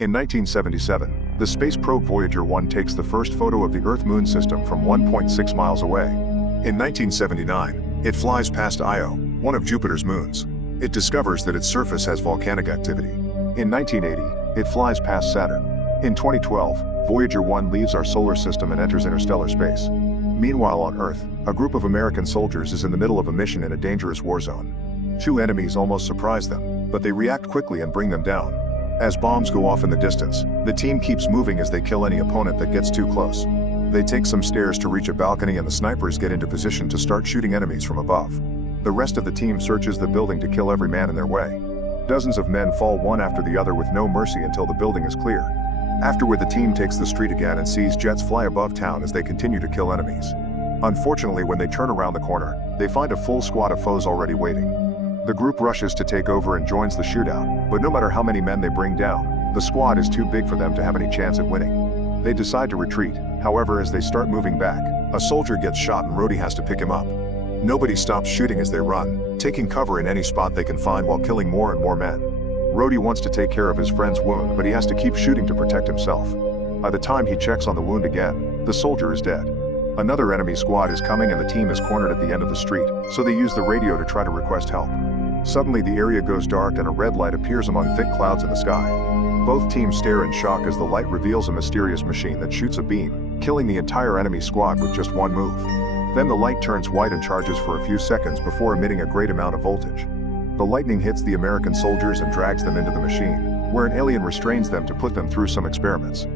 In 1977, the space probe Voyager 1 takes the first photo of the Earth-Moon system from 1.6 miles away. In 1979, it flies past Io, one of Jupiter's moons. It discovers that its surface has volcanic activity. In 1980, it flies past Saturn. In 2012, Voyager 1 leaves our solar system and enters interstellar space. Meanwhile on Earth, a group of American soldiers is in the middle of a mission in a dangerous war zone. Two enemies almost surprise them, but they react quickly and bring them down. As bombs go off in the distance, the team keeps moving as they kill any opponent that gets too close. They take some stairs to reach a balcony and the snipers get into position to start shooting enemies from above. The rest of the team searches the building to kill every man in their way. Dozens of men fall one after the other with no mercy until the building is clear. Afterward, the team takes the street again and sees jets fly above town as they continue to kill enemies. Unfortunately, when they turn around the corner, they find a full squad of foes already waiting. The group rushes to take over and joins the shootout, but no matter how many men they bring down, the squad is too big for them to have any chance at winning. They decide to retreat. However, as they start moving back, a soldier gets shot and Rhodey has to pick him up. Nobody stops shooting as they run, taking cover in any spot they can find while killing more and more men. Rhodey wants to take care of his friend's wound, but he has to keep shooting to protect himself. By the time he checks on the wound again, the soldier is dead. Another enemy squad is coming and the team is cornered at the end of the street, so they use the radio to try to request help. Suddenly the area goes dark and a red light appears among thick clouds in the sky. Both teams stare in shock as the light reveals a mysterious machine that shoots a beam, killing the entire enemy squad with just one move. Then the light turns white and charges for a few seconds before emitting a great amount of voltage. The lightning hits the American soldiers and drags them into the machine, where an alien restrains them to put them through some experiments.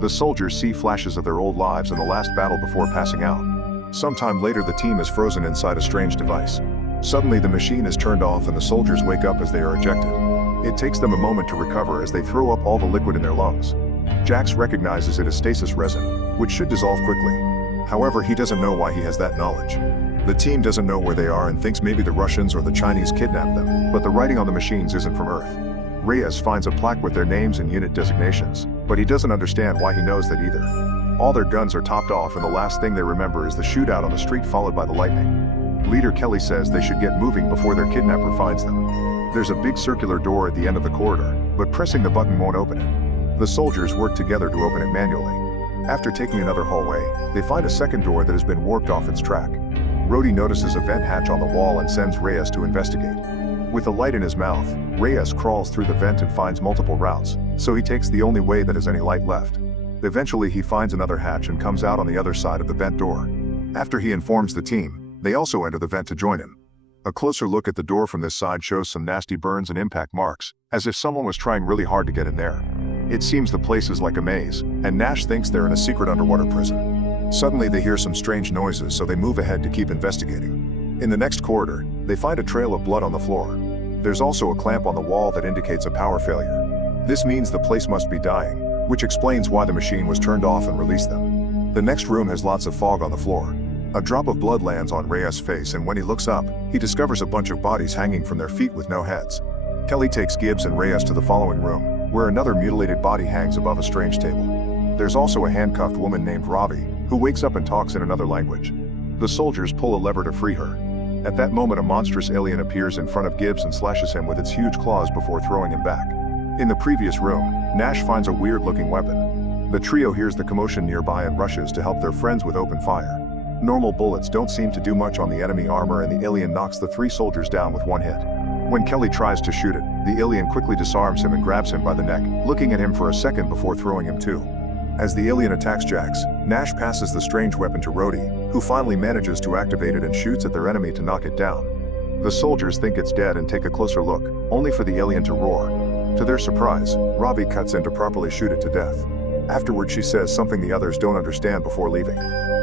The soldiers see flashes of their old lives in the last battle before passing out. Sometime later the team is frozen inside a strange device. Suddenly the machine is turned off and the soldiers wake up as they are ejected. It takes them a moment to recover as they throw up all the liquid in their lungs. Jax recognizes it as stasis resin, which should dissolve quickly. However, he doesn't know why he has that knowledge. The team doesn't know where they are and thinks maybe the Russians or the Chinese kidnapped them, but the writing on the machines isn't from Earth. Reyes finds a plaque with their names and unit designations, but he doesn't understand why he knows that either. All their guns are topped off and the last thing they remember is the shootout on the street followed by the lightning. Leader Kelly says they should get moving before their kidnapper finds them. There's a big circular door at the end of the corridor, but pressing the button won't open it. The soldiers work together to open it manually. After taking another hallway, they find a second door that has been warped off its track. Rhodey notices a vent hatch on the wall and sends Reyes to investigate. With a light in his mouth, Reyes crawls through the vent and finds multiple routes, so he takes the only way that has any light left. Eventually he finds another hatch and comes out on the other side of the vent door. After he informs the team, they also enter the vent to join him. A closer look at the door from this side shows some nasty burns and impact marks, as if someone was trying really hard to get in there. It seems the place is like a maze, and Nash thinks they're in a secret underwater prison. Suddenly they hear some strange noises, so they move ahead to keep investigating. In the next corridor, they find a trail of blood on the floor. There's also a clamp on the wall that indicates a power failure. This means the place must be dying, which explains why the machine was turned off and released them. The next room has lots of fog on the floor. A drop of blood lands on Reyes' face and when he looks up, he discovers a bunch of bodies hanging from their feet with no heads. Kelly takes Gibbs and Reyes to the following room, where another mutilated body hangs above a strange table. There's also a handcuffed woman named Ravi, who wakes up and talks in another language. The soldiers pull a lever to free her. At that moment a monstrous alien appears in front of Gibbs and slashes him with its huge claws before throwing him back. In the previous room, Nash finds a weird-looking weapon. The trio hears the commotion nearby and rushes to help their friends with open fire. Normal bullets don't seem to do much on the enemy armor and the alien knocks the three soldiers down with one hit. When Kelly tries to shoot it, the alien quickly disarms him and grabs him by the neck, looking at him for a second before throwing him too. As the alien attacks Jax, Nash passes the strange weapon to Rhodey, who finally manages to activate it and shoots at their enemy to knock it down. The soldiers think it's dead and take a closer look, only for the alien to roar. To their surprise, Ravi cuts in to properly shoot it to death. Afterward she says something the others don't understand before leaving.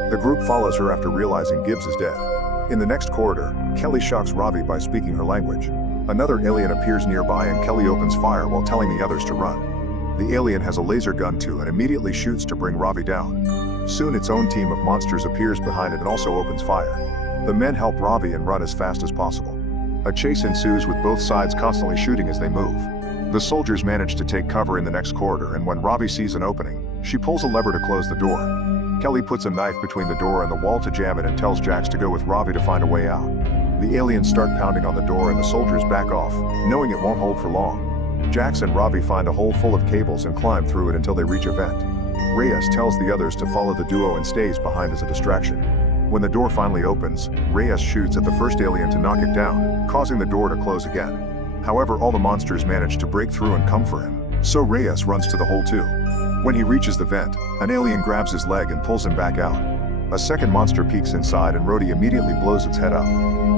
The group follows her after realizing Gibbs is dead. In the next corridor, Kelly shocks Ravi by speaking her language. Another alien appears nearby and Kelly opens fire while telling the others to run. The alien has a laser gun too and immediately shoots to bring Ravi down. Soon its own team of monsters appears behind it and also opens fire. The men help Ravi and run as fast as possible. A chase ensues with both sides constantly shooting as they move. The soldiers manage to take cover in the next corridor and when Ravi sees an opening, she pulls a lever to close the door. Kelly puts a knife between the door and the wall to jam it and tells Jax to go with Ravi to find a way out. The aliens start pounding on the door and the soldiers back off, knowing it won't hold for long. Jax and Ravi find a hole full of cables and climb through it until they reach a vent. Reyes tells the others to follow the duo and stays behind as a distraction. When the door finally opens, Reyes shoots at the first alien to knock it down, causing the door to close again. However, all the monsters manage to break through and come for him, so Reyes runs to the hole too. When he reaches the vent, an alien grabs his leg and pulls him back out. A second monster peeks inside and Rhodey immediately blows its head up.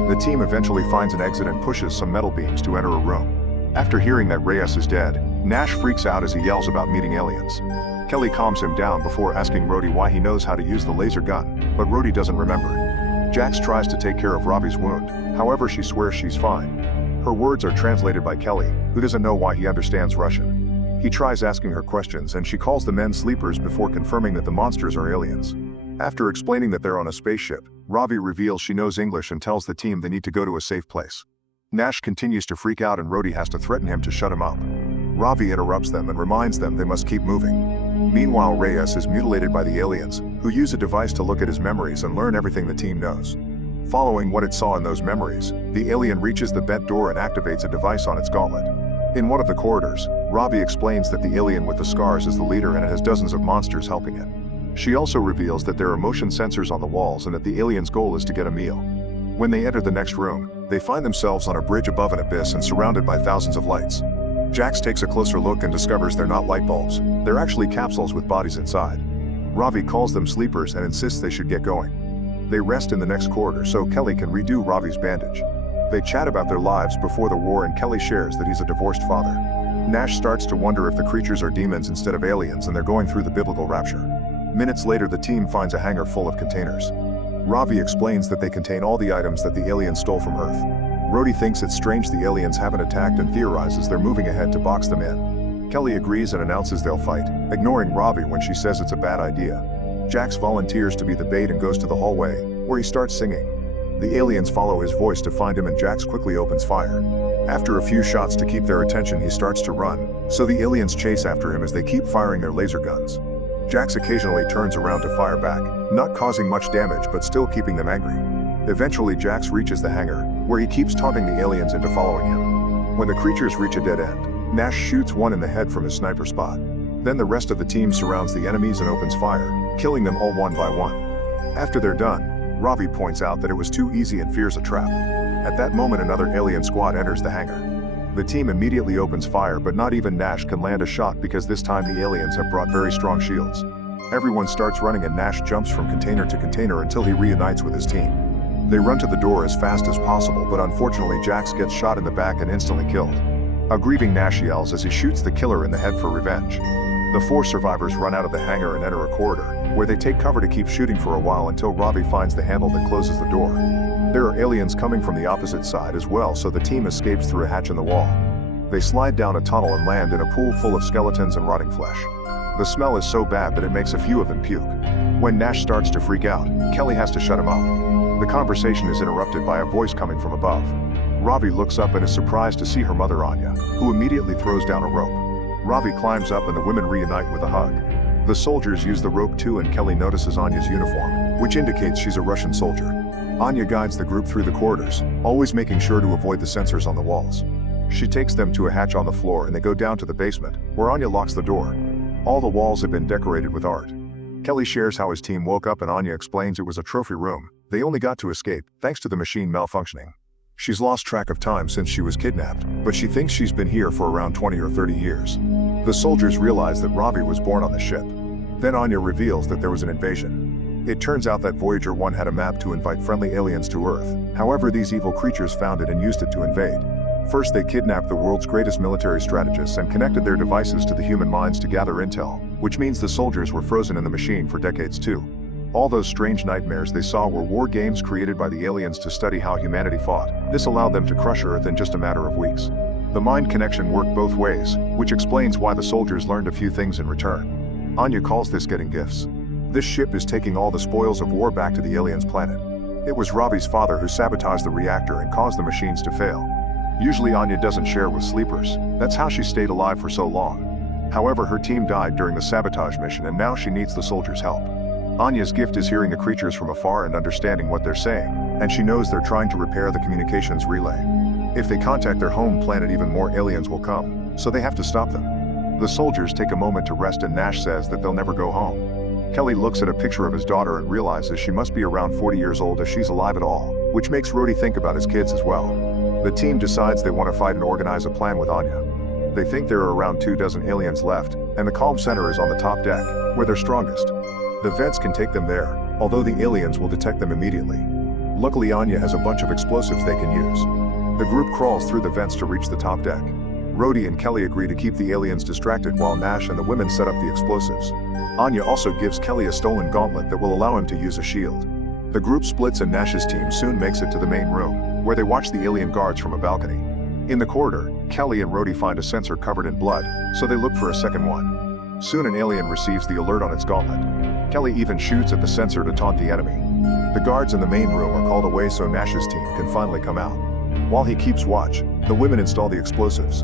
The team eventually finds an exit and pushes some metal beams to enter a room. After hearing that Reyes is dead, Nash freaks out as he yells about meeting aliens. Kelly calms him down before asking Rhodey why he knows how to use the laser gun, but Rhodey doesn't remember. Jax tries to take care of Ravi's wound, however she swears she's fine. Her words are translated by Kelly, who doesn't know why he understands Russian. He tries asking her questions and she calls the men sleepers before confirming that the monsters are aliens. After explaining that they're on a spaceship, Ravi reveals she knows English and tells the team they need to go to a safe place. Nash continues to freak out and Rhodey has to threaten him to shut him up. Ravi interrupts them and reminds them they must keep moving. Meanwhile, Reyes is mutilated by the aliens, who use a device to look at his memories and learn everything the team knows. Following what it saw in those memories, the alien reaches the vent door and activates a device on its gauntlet. In one of the corridors, Ravi explains that the alien with the scars is the leader and it has dozens of monsters helping it. She also reveals that there are motion sensors on the walls and that the alien's goal is to get a meal. When they enter the next room, they find themselves on a bridge above an abyss and surrounded by thousands of lights. Jax takes a closer look and discovers they're not light bulbs, they're actually capsules with bodies inside. Ravi calls them sleepers and insists they should get going. They rest in the next corridor so Kelly can redo Ravi's bandage. They chat about their lives before the war and Kelly shares that he's a divorced father. Nash starts to wonder if the creatures are demons instead of aliens and they're going through the biblical rapture. Minutes later, the team finds a hangar full of containers. Ravi explains that they contain all the items that the aliens stole from Earth. Rhodey thinks it's strange the aliens haven't attacked and theorizes they're moving ahead to box them in. Kelly agrees and announces they'll fight, ignoring Ravi when she says it's a bad idea. Jax volunteers to be the bait and goes to the hallway, where he starts singing. The aliens follow his voice to find him and Jax quickly opens fire. After a few shots to keep their attention, he starts to run, so the aliens chase after him as they keep firing their laser guns. Jax occasionally turns around to fire back, not causing much damage but still keeping them angry. Eventually, Jax reaches the hangar, where he keeps taunting the aliens into following him. When the creatures reach a dead end, Nash shoots one in the head from his sniper spot. Then the rest of the team surrounds the enemies and opens fire, killing them all one by one. After they're done, Ravi points out that it was too easy and fears a trap. At that moment, another alien squad enters the hangar. The team immediately opens fire, but not even Nash can land a shot because this time the aliens have brought very strong shields. Everyone starts running and Nash jumps from container to container until he reunites with his team. They run to the door as fast as possible, but unfortunately Jax gets shot in the back and instantly killed. A grieving Nash yells as he shoots the killer in the head for revenge. The 4 survivors run out of the hangar and enter a corridor, where they take cover to keep shooting for a while until Ravi finds the handle that closes the door. There are aliens coming from the opposite side as well, so the team escapes through a hatch in the wall. They slide down a tunnel and land in a pool full of skeletons and rotting flesh. The smell is so bad that it makes a few of them puke. When Nash starts to freak out, Kelly has to shut him up. The conversation is interrupted by a voice coming from above. Ravi looks up and is surprised to see her mother Anya, who immediately throws down a rope. Ravi climbs up and the women reunite with a hug. The soldiers use the rope too and Kelly notices Anya's uniform, which indicates she's a Russian soldier. Anya guides the group through the corridors, always making sure to avoid the sensors on the walls. She takes them to a hatch on the floor and they go down to the basement, where Anya locks the door. All the walls have been decorated with art. Kelly shares how his team woke up and Anya explains it was a trophy room. They only got to escape, thanks to the machine malfunctioning. She's lost track of time since she was kidnapped, but she thinks she's been here for around 20 or 30 years. The soldiers realize that Ravi was born on the ship. Then Anya reveals that there was an invasion. It turns out that Voyager 1 had a map to invite friendly aliens to Earth. However, these evil creatures found it and used it to invade. First, they kidnapped the world's greatest military strategists and connected their devices to the human minds to gather intel, which means the soldiers were frozen in the machine for decades too. All those strange nightmares they saw were war games created by the aliens to study how humanity fought. This allowed them to crush Earth in just a matter of weeks. The mind connection worked both ways, which explains why the soldiers learned a few things in return. Anya calls this getting gifts. This ship is taking all the spoils of war back to the aliens' planet. It was Ravi's father who sabotaged the reactor and caused the machines to fail. Usually Anya doesn't share with sleepers, that's how she stayed alive for so long. However, her team died during the sabotage mission and now she needs the soldiers' help. Anya's gift is hearing the creatures from afar and understanding what they're saying, and she knows they're trying to repair the communications relay. If they contact their home planet, even more aliens will come. so they have to stop them. The soldiers take a moment to rest and Nash says that they'll never go home. Kelly looks at a picture of his daughter and realizes she must be around 40 years old if she's alive at all, which makes Rhodey think about his kids as well. The team decides they want to fight and organize a plan with Anya. They think there are around 24 aliens left, and the calm center is on the top deck, where they're strongest. The vents can take them there, although the aliens will detect them immediately. Luckily Anya has a bunch of explosives they can use. The group crawls through the vents to reach the top deck. Rhodey and Kelly agree to keep the aliens distracted while Nash and the women set up the explosives. Anya also gives Kelly a stolen gauntlet that will allow him to use a shield. The group splits and Nash's team soon makes it to the main room, where they watch the alien guards from a balcony. In the corridor, Kelly and Rhodey find a sensor covered in blood, so they look for a second one. Soon an alien receives the alert on its gauntlet. Kelly even shoots at the sensor to taunt the enemy. The guards in the main room are called away so Nash's team can finally come out. While he keeps watch, the women install the explosives.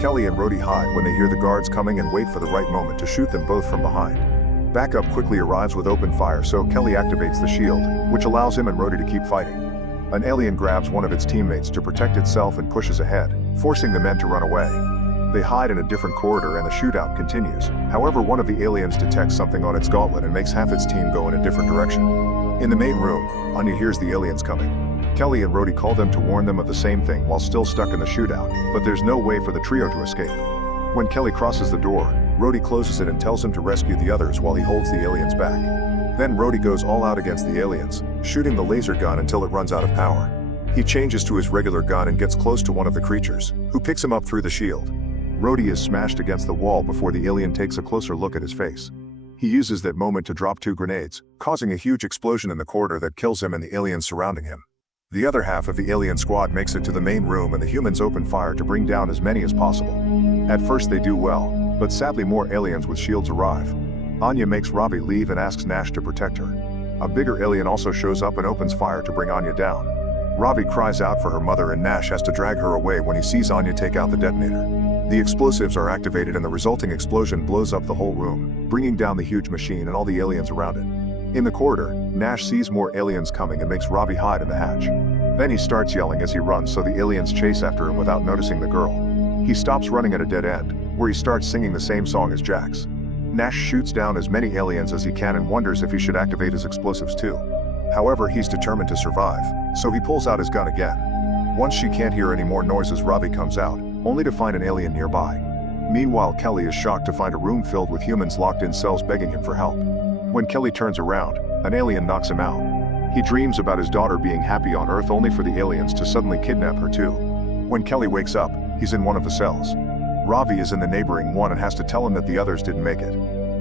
Kelly and Rhodey hide when they hear the guards coming and wait for the right moment to shoot them both from behind. Backup quickly arrives with open fire so Kelly activates the shield, which allows him and Rhodey to keep fighting. An alien grabs one of its teammates to protect itself and pushes ahead, forcing the men to run away. They hide in a different corridor and the shootout continues. However, one of the aliens detects something on its gauntlet and makes half its team go in a different direction. In the main room, Anya hears the aliens coming. Kelly and Rhodey call them to warn them of the same thing while still stuck in the shootout, but there's no way for the trio to escape. When Kelly crosses the door, Rhodey closes it and tells him to rescue the others while he holds the aliens back. Then Rhodey goes all out against the aliens, shooting the laser gun until it runs out of power. He changes to his regular gun and gets close to one of the creatures, who picks him up through the shield. Rhodey is smashed against the wall before the alien takes a closer look at his face. He uses that moment to drop 2 grenades, causing a huge explosion in the corridor that kills him and the aliens surrounding him. The other half of the alien squad makes it to the main room and the humans open fire to bring down as many as possible. At first they do well, but sadly more aliens with shields arrive. Anya makes Ravi leave and asks Nash to protect her. A bigger alien also shows up and opens fire to bring Anya down. Ravi cries out for her mother and Nash has to drag her away when he sees Anya take out the detonator. The explosives are activated and the resulting explosion blows up the whole room, bringing down the huge machine and all the aliens around it. In the corridor, Nash sees more aliens coming and makes Ravi hide in the hatch. Then he starts yelling as he runs so the aliens chase after him without noticing the girl. He stops running at a dead end, where he starts singing the same song as Jax. Nash shoots down as many aliens as he can and wonders if he should activate his explosives too. However, he's determined to survive, so he pulls out his gun again. Once she can't hear any more noises, Ravi comes out, only to find an alien nearby. Meanwhile, Kelly is shocked to find a room filled with humans locked in cells begging him for help. When Kelly turns around, an alien knocks him out. He dreams about his daughter being happy on Earth only for the aliens to suddenly kidnap her too. When Kelly wakes up, he's in one of the cells. Ravi is in the neighboring one and has to tell him that the others didn't make it.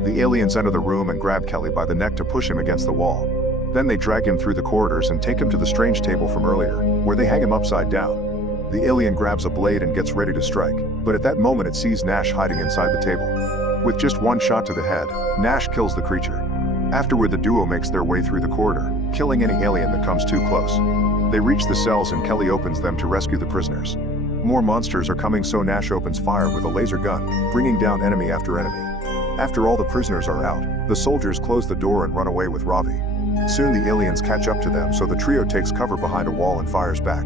The aliens enter the room and grab Kelly by the neck to push him against the wall. Then they drag him through the corridors and take him to the strange table from earlier, where they hang him upside down. The alien grabs a blade and gets ready to strike, but at that moment it sees Nash hiding inside the table. With just one shot to the head, Nash kills the creature. Afterward, the duo makes their way through the corridor, killing any alien that comes too close. They reach the cells and Kelly opens them to rescue the prisoners. More monsters are coming so Nash opens fire with a laser gun, bringing down enemy after enemy. After all the prisoners are out, the soldiers close the door and run away with Ravi. Soon the aliens catch up to them so the trio takes cover behind a wall and fires back.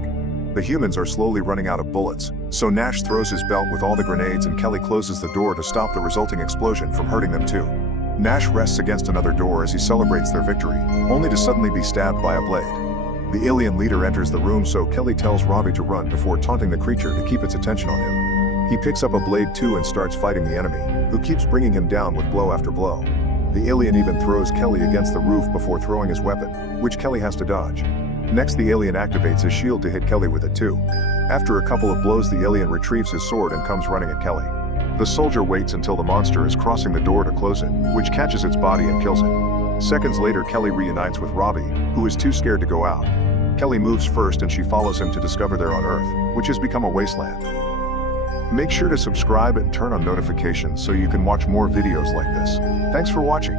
The humans are slowly running out of bullets, so Nash throws his belt with all the grenades and Kelly closes the door to stop the resulting explosion from hurting them too. Nash rests against another door as he celebrates their victory, only to suddenly be stabbed by a blade. The alien leader enters the room so Kelly tells Ravi to run before taunting the creature to keep its attention on him. He picks up a blade too and starts fighting the enemy, who keeps bringing him down with blow after blow. The alien even throws Kelly against the roof before throwing his weapon, which Kelly has to dodge. Next, the alien activates his shield to hit Kelly with it too. After a couple of blows, the alien retrieves his sword and comes running at Kelly. The soldier waits until the monster is crossing the door to close it, which catches its body and kills it. Seconds later, Kelly reunites with Ravi, who is too scared to go out. Kelly moves first and she follows him to discover they're on Earth, which has become a wasteland. Make sure to subscribe and turn on notifications so you can watch more videos like this. Thanks for watching.